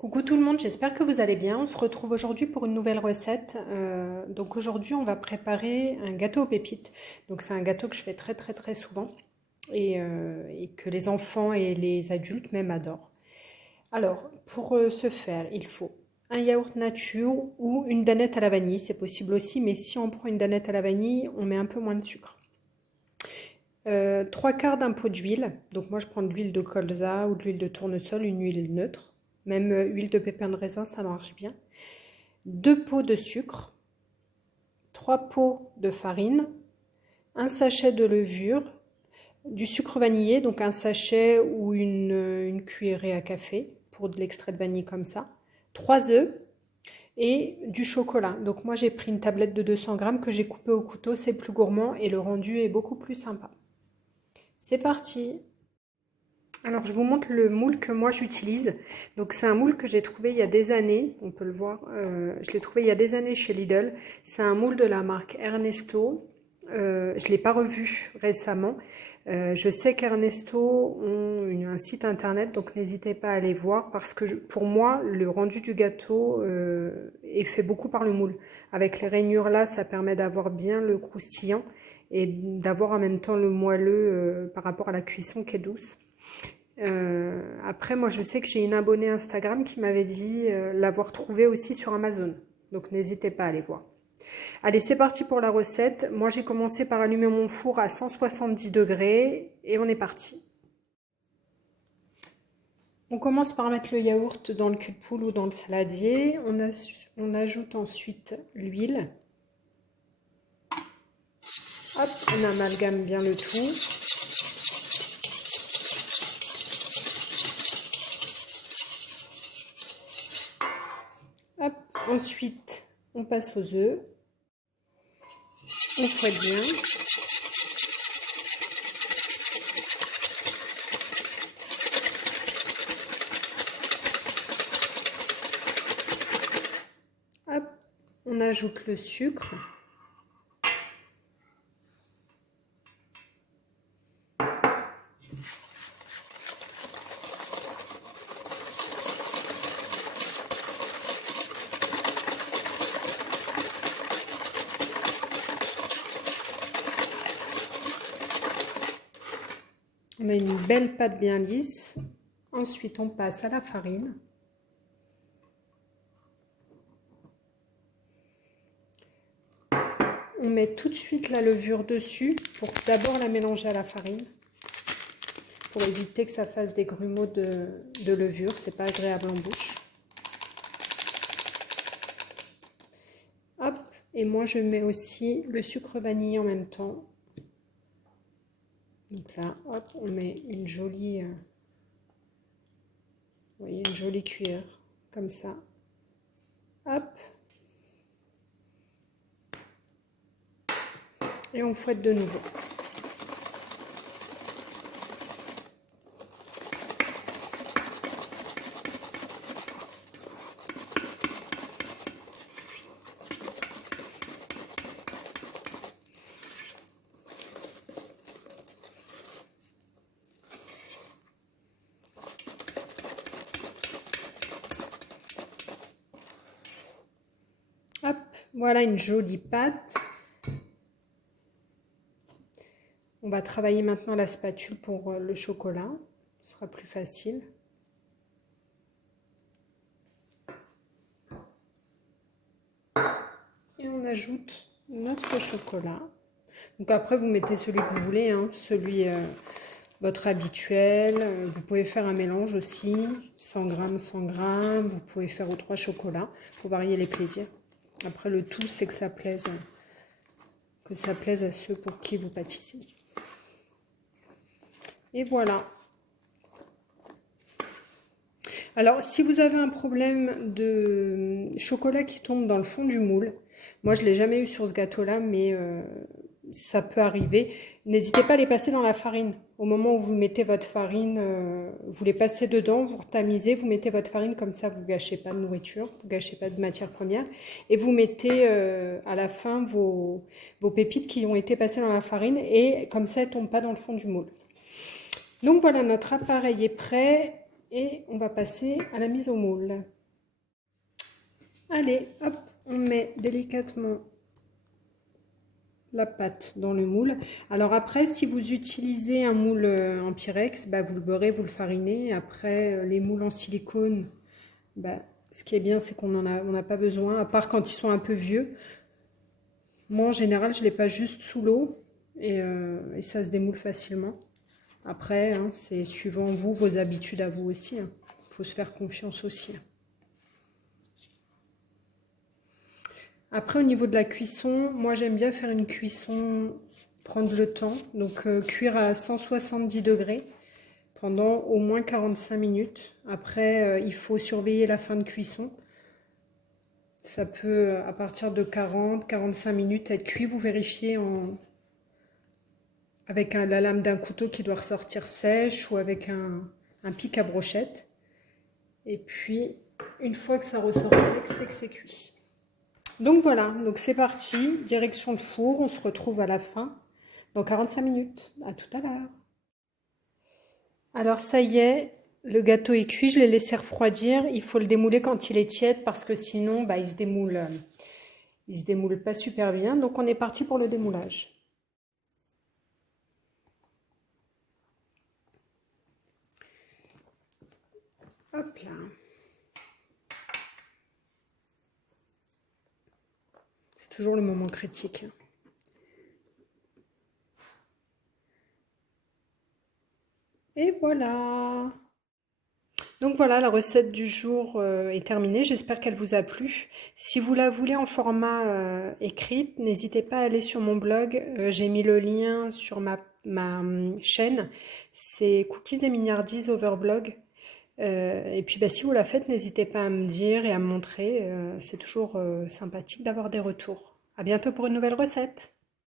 Coucou tout le monde, j'espère que vous allez bien. On se retrouve aujourd'hui pour une nouvelle recette. Donc aujourd'hui, on va préparer un gâteau aux pépites. Donc c'est un gâteau que je fais très souvent et que les enfants et les adultes même adorent. Alors pour ce faire, il faut un yaourt nature ou une danette à la vanille, c'est possible aussi, mais si on prend une danette à la vanille, on met un peu moins de sucre. Trois quarts d'un pot d'huile, donc moi je prends de l'huile de colza ou de l'huile de tournesol, une huile neutre, même huile de pépin de raisin ça marche bien. Deux pots de sucre, trois pots de farine, un sachet de levure, du sucre vanillé, donc un sachet ou une cuillerée à café pour de l'extrait de vanille comme ça, trois œufs et du chocolat. Donc moi j'ai pris une tablette de 200 grammes que j'ai coupée au couteau, c'est plus gourmand et le rendu est beaucoup plus sympa. C'est parti! Alors je vous montre le moule que moi j'utilise. Donc c'est un moule que j'ai trouvé il y a des années, on peut le voir, je l'ai trouvé il y a des années chez Lidl. C'est un moule de la marque Ernesto. Je ne l'ai pas revu récemment. Je sais qu'Ernesto ont un site internet, donc n'hésitez pas à aller voir parce que pour moi, le rendu du gâteau est fait beaucoup par le moule. Avec les rainures là, ça permet d'avoir bien le croustillant et d'avoir en même temps le moelleux par rapport à la cuisson qui est douce. Après, moi, je sais que j'ai une abonnée Instagram qui m'avait dit l'avoir trouvé aussi sur Amazon. Donc, n'hésitez pas à aller voir. Allez, c'est parti pour la recette. Moi, j'ai commencé par allumer mon four à 170 degrés et on est parti. On commence par mettre le yaourt dans le cul de poule ou dans le saladier. On ajoute ensuite l'huile. Hop, on amalgame bien le tout. Hop, ensuite, on passe aux œufs. On fouette bien. Hop, on ajoute le sucre. On a une belle pâte bien lisse. Ensuite, on passe à la farine. On met tout de suite la levure dessus pour d'abord la mélanger à la farine. Pour éviter que ça fasse des grumeaux de levure. C'est pas agréable en bouche. Hop, et moi je mets aussi le sucre vanillé en même temps. Donc là, hop, on met une jolie, vous voyez, une jolie cuillère, comme ça. Hop. Et on fouette de nouveau. Hop, voilà une jolie pâte. On va travailler maintenant la spatule pour le chocolat. Ce sera plus facile. Et on ajoute notre chocolat. Donc après, vous mettez celui que vous voulez, hein, celui votre habituel. Vous pouvez faire un mélange aussi, 100 grammes, 100 grammes. Vous pouvez faire aux 3 chocolats pour varier les plaisirs. Après, le tout, c'est que ça plaise à ceux pour qui vous pâtissez. Et voilà. Alors, si vous avez un problème de chocolat qui tombe dans le fond du moule, moi je ne l'ai jamais eu sur ce gâteau-là, mais ça peut arriver. N'hésitez pas à les passer dans la farine. Au moment où vous mettez votre farine, vous les passez dedans, vous retamisez, vous mettez votre farine, comme ça vous ne gâchez pas de nourriture, vous ne gâchez pas de matière première. Et vous mettez à la fin vos pépites qui ont été passées dans la farine et comme ça elles ne tombent pas dans le fond du moule. Donc voilà, notre appareil est prêt. et on va passer à la mise au moule. Allez, hop, on met délicatement la pâte dans le moule. Alors après, si vous utilisez un moule en Pyrex, bah, vous le beurrez, vous le farinez. Après, les moules en silicone, bah, ce qui est bien, c'est qu'on n'a pas besoin, à part quand ils sont un peu vieux. Moi, en général, je les passe juste sous l'eau et ça se démoule facilement. Après, hein, c'est suivant vous, vos habitudes à vous aussi. Il faut se faire confiance aussi. Après, au niveau de la cuisson, moi j'aime bien faire une cuisson, prendre le temps. Donc cuire à 170 degrés pendant au moins 45 minutes. Après, il faut surveiller la fin de cuisson. Ça peut, à partir de 40-45 minutes, être cuit. Vous vérifiez avec la lame d'un couteau qui doit ressortir sèche ou avec un pic à brochette. Et puis, une fois que ça ressort sec, c'est que c'est cuit. Donc voilà, donc c'est parti, direction le four, on se retrouve à la fin, dans 45 minutes. À tout à l'heure. Alors ça y est, le gâteau est cuit, je l'ai laissé refroidir. Il faut le démouler quand il est tiède parce que sinon, bah, il se démoule pas super bien. Donc on est parti pour le démoulage. Hop là. C'est toujours le moment critique. Et voilà. Donc voilà, la recette du jour est terminée. J'espère qu'elle vous a plu. Si vous la voulez en format écrite, n'hésitez pas à aller sur mon blog. J'ai mis le lien sur ma chaîne. C'est Cookies et Mignardises Overblog. Et puis bah, si vous la faites, n'hésitez pas à me dire et à me montrer. C'est toujours sympathique d'avoir des retours. À bientôt pour une nouvelle recette.